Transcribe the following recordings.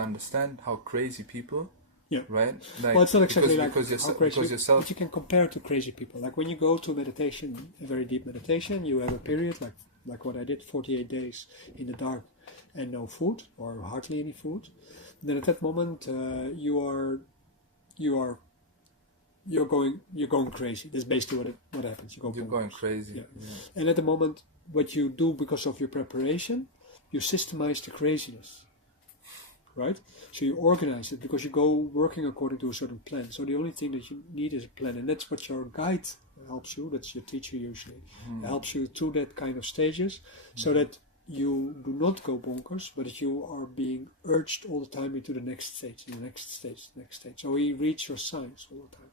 Understand how crazy people, right? Like, well, it's not exactly because how crazy, but you can compare to crazy people. Like when you go to meditation, a very deep meditation, you have a period like what I did, 48 days in the dark and no food or hardly any food. Then at that moment, you're going crazy. That's basically what happens. You're going crazy. Yeah. And at the moment, what you do because of your preparation, you systemize the craziness. Right? So you organize it because you go working according to a certain plan. So the only thing that you need is a plan, and that's what your guide helps you. That's your teacher usually. Helps you through that kind of stages, so that you do not go bonkers, but that you are being urged all the time into the next stage, the next stage, the next stage. So he reads your signs all the time.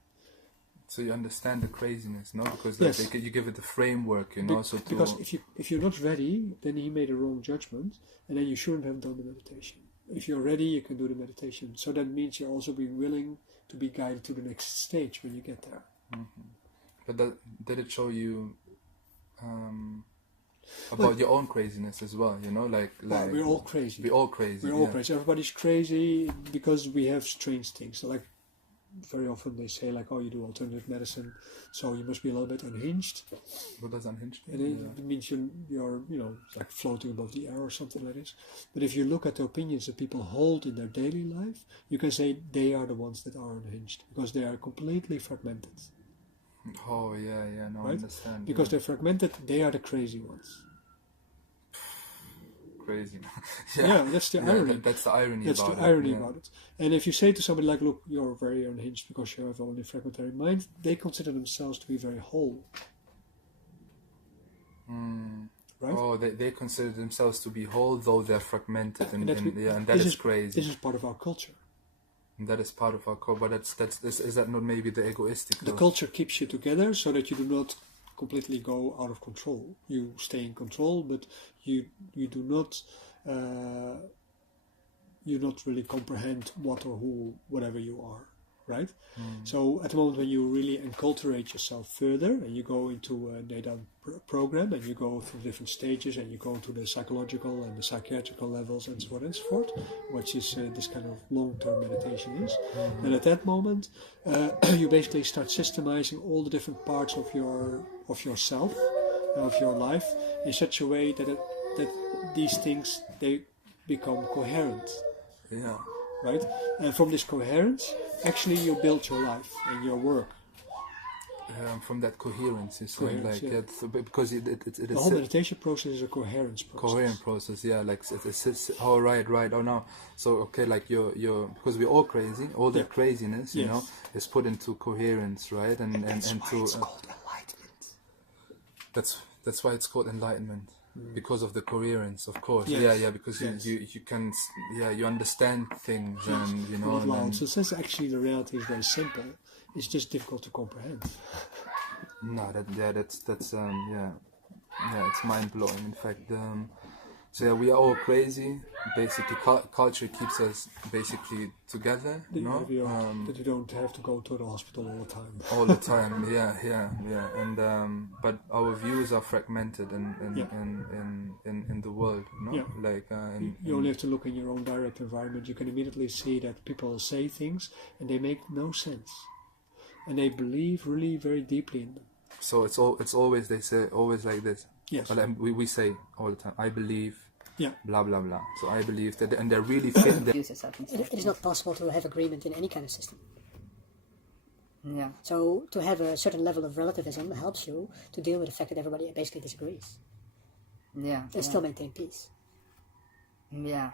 So you understand the craziness, no? Because you give it the framework, you know. Because if you're not ready, then he made a wrong judgment, and then you shouldn't have done the meditation. If you're ready, you can do the meditation. So that means you're also being willing to be guided to the next stage when you get there. But did it show you about your own craziness as well? You know, like we're all crazy. We're all crazy. We're all crazy. Everybody's crazy because we have strange things. So like very often they say like, oh, you do alternative medicine, so you must be a little bit unhinged. What does unhinged mean? And it means you're like floating above the air or something like this. But if you look at the opinions that people hold in their daily life, you can say they are the ones that are unhinged because they are completely fragmented. Oh yeah, no, right? I understand. Because they're fragmented, they are the crazy ones. Crazy. That's the irony. That's the irony. That's the irony about it. And if you say to somebody like, "Look, you're very unhinged because you have only fragmentary mind," they consider themselves to be very whole. Right? Oh, they consider themselves to be whole, though they're fragmented, and that is crazy. This is part of our culture. And that is part of our culture. But is that not maybe the egoistic? The culture keeps you together so that you do not completely go out of control. You stay in control, but you do not you not really comprehend what or who whatever you are, right? So at the moment when you really enculturate yourself further and you go into a Daoland program and you go through different stages and you go into the psychological and the psychiatrical levels and so on and so forth, which is this kind of long-term meditation is, and at that moment you basically start systemizing all the different parts of yourself, of your life, in such a way that these things, they become coherent. Yeah. Right? And from this coherence, actually you build your life and your work. From that coherence, you say, because it is the whole meditation process is a coherence process. Coherent process, yeah. Like it's right. Oh no. So okay, like you're because we're all crazy. All that craziness, you know, is put into coherence, right? And that's and why to it's called enlightenment. That's why it's called enlightenment. Because of the coherence, of course. Yes. Because you can, you understand things, and you know. So since actually the reality is very simple, it's just difficult to comprehend. No, that's it's mind blowing. In fact, so we are all crazy. Basically, culture keeps us basically together. That you don't have to go to the hospital all the time. All the time, yeah. And but our views are fragmented in the world, no? Yeah. Like you only have to look in your own direct environment. You can immediately see that people say things and they make no sense, and they believe really very deeply in them. So it's always, they say always like this. Yes. But we say all the time, I believe. Yeah. Blah blah blah. So I believe that, and they really fit that. It is not possible to have agreement in any kind of system. Yeah. So to have a certain level of relativism helps you to deal with the fact that everybody basically disagrees. Yeah. And still maintain peace. Yeah.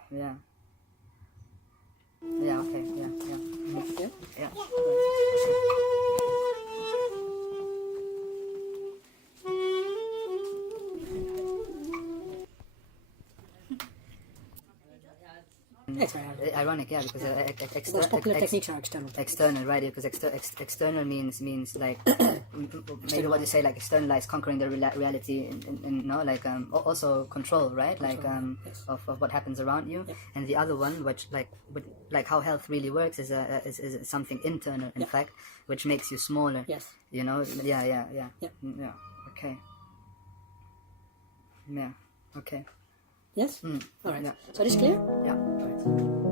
Yeah. It's very hard. Ironic, yeah, because The most popular techniques are external. external, right? Because external means like maybe what you say, like externalize, conquering the reality, and no, like also control, right? Like yes. of what happens around you. Yeah. And the other one, which like how health really works, is something internal, in Yeah. fact, which makes you smaller. Yes. You know, yeah. Yeah. Okay. Yeah. Okay. Yes? Mm. Alright. Yeah. So this clear? Yeah. Right.